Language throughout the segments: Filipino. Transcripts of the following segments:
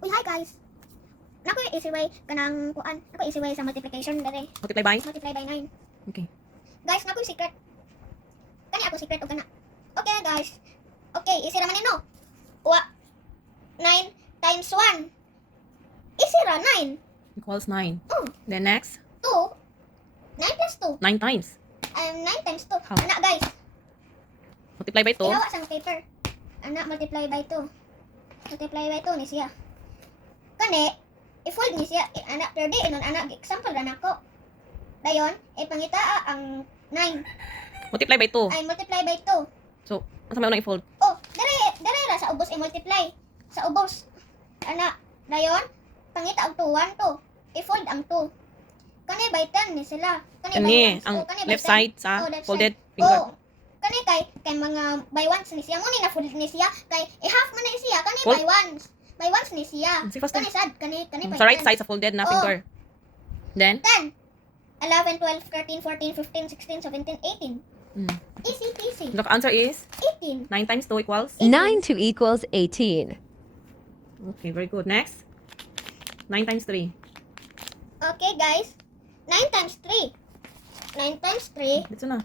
Uy, hi guys. Nako yung easy way kanang kuan. Nako easy way sa multiplication dere. Multiply by? Multiply by 9. Okay. Guys, nako yung secret. Kani ako secret o kana. Okay guys. Okay, easy ra man no. 9 times 1. Easy ra 9. Equals 9. Oh, Then next, 2. 9 plus 2. 9 times. 9 times 2. How? Ana guys. Multiply by 2. Ilawa sang paper. Ana multiply by 2. Multiply by 2 ni siya. Kani, i-fold ni siya. Ana, per day, inon ana, example ra nako. Dayon, ipangitaa ang 9. Multiply by 2. Ay, multiply by 2. So, asa may unang i-fold? Oh, dere ra sa ubos i-multiply. Sa ubos. Ana, dayon, pangita og 2, 1, 2. I-fold ang 2. Kani by 10 ni sila. Kani by Kani, ones. ang Oh, kani by left 10. side sa Oh, left folded side. finger. Oh, kani kay mga by ones ni siya. Muni na fold ni siya. Kay i-half man na siya. Kani Fold. by ones. By ones ni siya. Sige, faster. Kani sad, kani by Sa right 10. side sa folded na Oh. finger. Then, 10. 11, 12, 13, 14, 15, 16, 17, 18. mm. Easy peasy. the answer is 18. 9 times 2 equals? 9 2 equals 18. Okay, very good. Next, 9 times 3. Okay, guys. 9 times 3. 9 times 3. Dito na.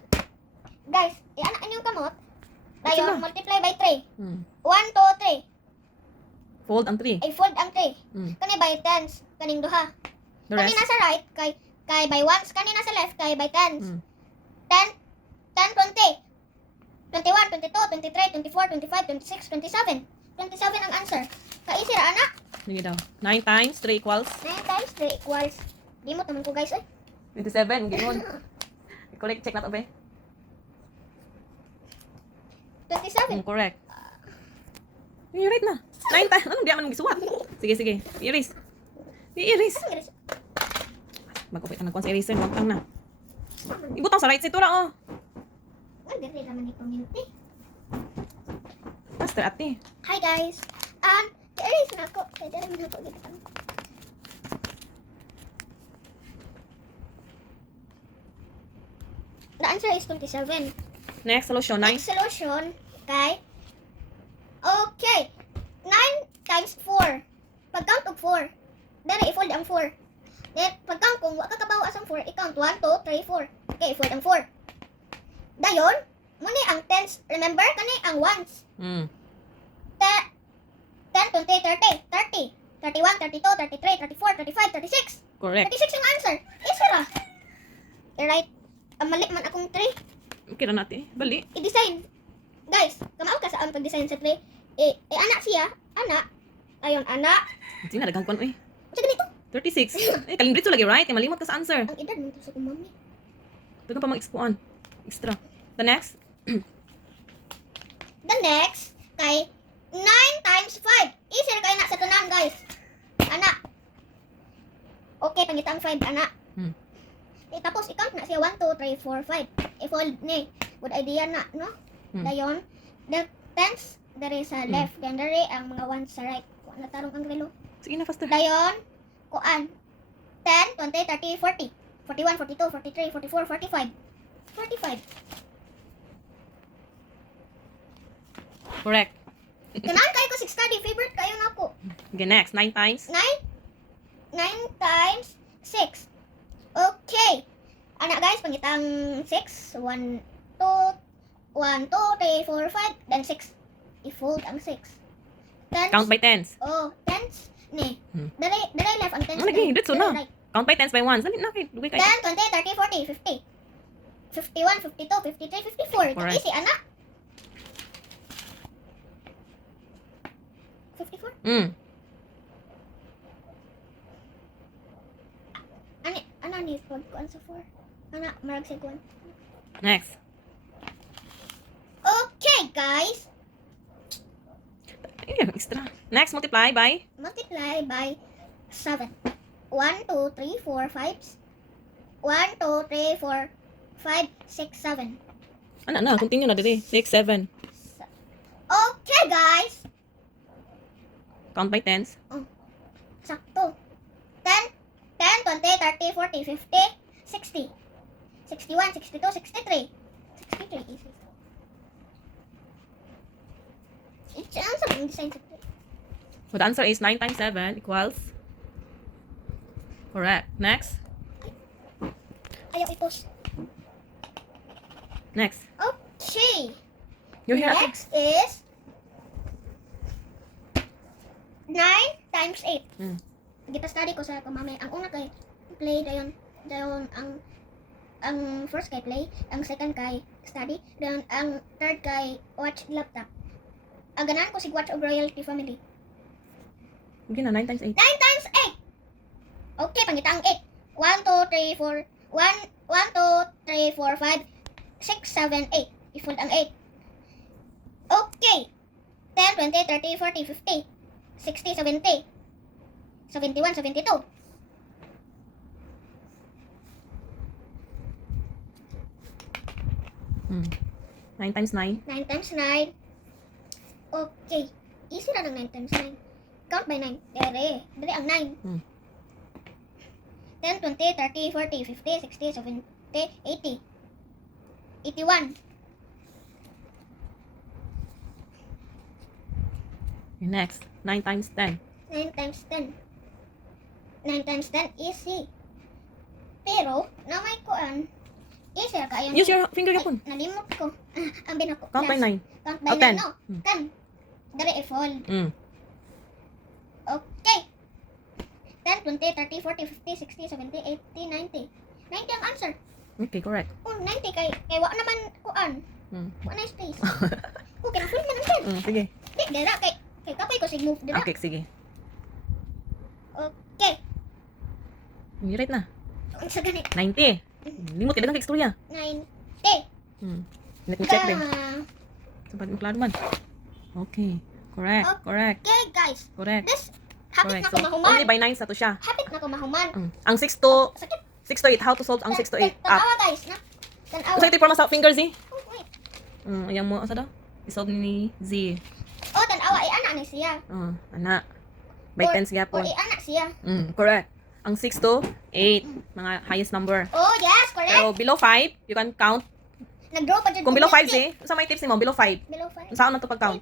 Guys, iyan yung kamot. Ito Dayon, na. multiply by 3. Mm. 1, 2, 3. Fold ang 3. Ay, fold ang 3. Mm. Kani by tens. Kaning duha. The Kani rest? nasa right, kay by ones. Kani nasa left, kay by tens. Mm. 10, 10, 20. 21, 22, 23, 24, 25, 26, 27. 27 ang answer. Ka-easy ra, anak. Sige daw. 9 times 3 equals? 9 times 3 equals. Di mo taman ko, guys, eh. 27. Ginoon. Correct. Check na to, be. 27. Correct. I-erase na. 9 times. Anong di man gisuwat? Sige, sige. I-erase. I-erase. Ano nga rin? Magkupit na nagkuhan sa eraser. Magtang na. Ibutang sa right side. Tura, oh. Ang ganda naman ni community. Master, ate. Hi, guys. I-erase na ako. Kaya dala na ako dito. The answer is 27. Next solution. 9. Next solution, kay okay, 9 times 4. Pag-count og 4. Dere i-fold ang 4. Then pag-count kung wa ka kabawas ang 4, i-count 1, 2, 3, 4. Okay, i-fold ang 4. Dayon, muni ang tens. Remember kani ang ones. Mm. 10, 20, 30, 30, 31, 32, 33, 34, 35, 36. Correct. 36 ang answer. Easy ra. I-write. Mali man akong 3. Okay na natin. Bali. I-design. Guys, kamao ka sa ang pag-design sa tray. Anak siya. Anak. Ayon, anak. Sige na, dagang kwan, eh. Sa ganito. 36. Eh, kalimbritso lagi, right? Eh, malimot ka sa answer. Ang edad mo to sa kumami. Dagang pa mag-expuan. Extra. The next. The next, kay 9 times 5. Easy ra kay na sa tunan, guys. Anak. Okay, pangita ang 5, anak. Hmm. Tapos, i-count na siya. 1, 2, 3, 4, 5. I-fold ni. Good idea na, no? Hmm. Dayon, the tens, dari sa left. Then, dari ang mga ones sa right. Kuha na tarong ang relo. Sige na, faster. Dayon, kuan. 10, 20, 30, 40. 41, 42, 43, 44, 45. 45. Correct. Ganahan kayo ko 6 study. Favorite kayo na ako. Okay, next. 9 times. 9? 9 times 6. Okay. Anak guys, pangitang 6. 1, 2, 1, 2, 3, 4, 5. Then 6. I-fold ang 6. Tens. Count by tens. Oh, tens. Ni. Hmm. Dari left ang tens. Ano lagi? Dito na. Right. Count by tens by ones. Dali na, kay. Dugay kayo. 10, 20, 30, 40, 50. 51, 52, 53, 54. Alright. Easy, anak. 54? Mm. Ano ni fold ko sa 4? Anak, marag sa kuan. Next. Okay, guys. Ayun, extra. Next, multiply by. Multiply by 7. 1, 2, 3, 4, 5. 1, 2, 3, 4, 5, 6, 7. Ano na, continue na dito. 6, 7. Okay, guys. Count by tens. Sakto. 10, 10, 20, 30, 40, 50, 60. 61, 62, 63. 63, easy. Ano sa mga design sa So the answer is 9 times 7 equals. Correct. Next. Ayaw i-post. Next. Okay. You're here. Ate. Next is 9 times 8. Mm. Gita-study ko sa kumami. Ang una kay play dayon ang first kay play, ang second kay study, dayon ang third kay watch laptop. Ang ganahan ko si watch of royalty family. Sige na, 9 times 8. 9 times 8. Okay, pangita ang 8. 1, 2, 3, 4. 1, 2, 3, 4, 5, 6, 7, 8. I-fold ang 8. Okay. 10, 20, 30, 40, 50, 60, 70, 71, 72. Mm. 9 times 9. 9 times 9. Okay. Easy lang ang 9 times 9. Count by 9. Dere ang 9. Hmm. 10, 20, 30, 40, 50, 60, 70, 80. 81. Okay, next. 9 times 10. 9 times 10. 9 times 10, easy. Pero, na may kuan, easy ra kayo. Use your finger yapon. Nalimot ko. Ang binako. Count by 9. Count by Oh, 9, 10. no? Hmm. 10. Dere i-fold. Mm. Okay. 10, 20, 30, 40, 50, 60, 70, 80, 90. 90 ang answer. Okay, correct. Oh, 90 kay wa naman kuan. Mm. Wa na space. Okay, na full man ang 10. Mm, sige. Di, dira kay kapoy ko sig move dira. Okay, sige. Okay. You right na. Ang sa gani. 90. Limot ka dagang istorya. 90. Mm. Let me check din. Ah, Sabat mo klaro man. Okay. Correct. Correct. Okay, guys. Correct. This hapit Correct. na ko So, mahuman. only by 9 sa to siya. Hapit na ko mahuman. Mm. Ang 6 to Sakit. 6 to 8. How to solve ang 6 to 8? Up. Tanawa, guys, na. Tanawa. Usa ito para sa fingers eh. Oh, wait. Ayan mo asa daw. Isolve ni Z. Oh, tanawa ay ana ni siya. Ana. By 10 siya Or po. ana siya. Correct. Ang 6 to 8. Mga highest number. Oh, yes, correct. Pero below 5, you can count. Nag-draw pa dyan. Kung below 5 commenting. sa may tips ni mo, below 5. Below 5. Saan na to pag-count?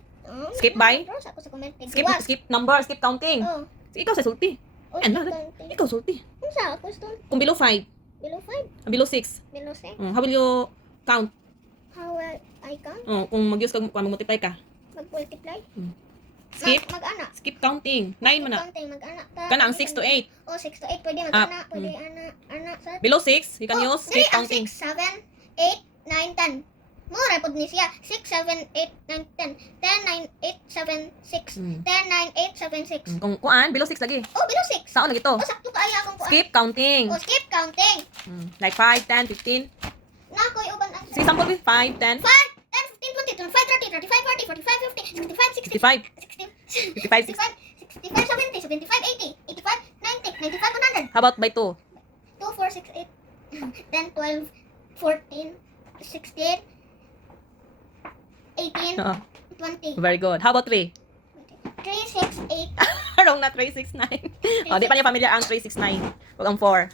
Skip by? Nag-draw sa ako sa commenting. Skip Iwas. skip number, skip counting. Oh. So, ikaw sa sulti. Oh, Yan, skip na. counting. Ikaw sulti. Ano sa ako stone? Kung below 5, Below 5. below 6, Below 6. how will you count? How will I count? Kung mag-use ka, mag-multiply ka. Mag-multiply? Skip, Mag-ana. skip counting. 9 man na. Counting, mag-ana. Kana ang 6 to 8. Oh, 6 to 8. Pwede mag-ana. Up. Pwede ana. Sir. Below 6, you can Oh, use skip dili, ang counting. 6, 7, 8, 9, 10. Mura po ni siya. 6, 7, 8, 9, 10. 10, 9, 8, 7, 6. 10, 9, 8, 7, 6. Kung kuan, below 6 lagi. Oh, below 6. Saan lagi to? Oh, sakto kaya akong kuan. Skip counting. Oh, skip counting. Like 5, 10, 15. Nakoy uban ang Sige, sample with 5, 10, 5, 10, 15, 20, 25, 30, 35, 40, 45, 50, 65, 60, 55, 65, 55, 65, 70, 75, 80, 85, 90, 95, 100. How about by 2? 2, 4, 6, 8, 10, 12, 14, 16, 18, Oo. 20, Very good. How about 3? 3, 6, 8, Wrong na 369. O, di pa niya pamilya ang 369. Huwag ang 4.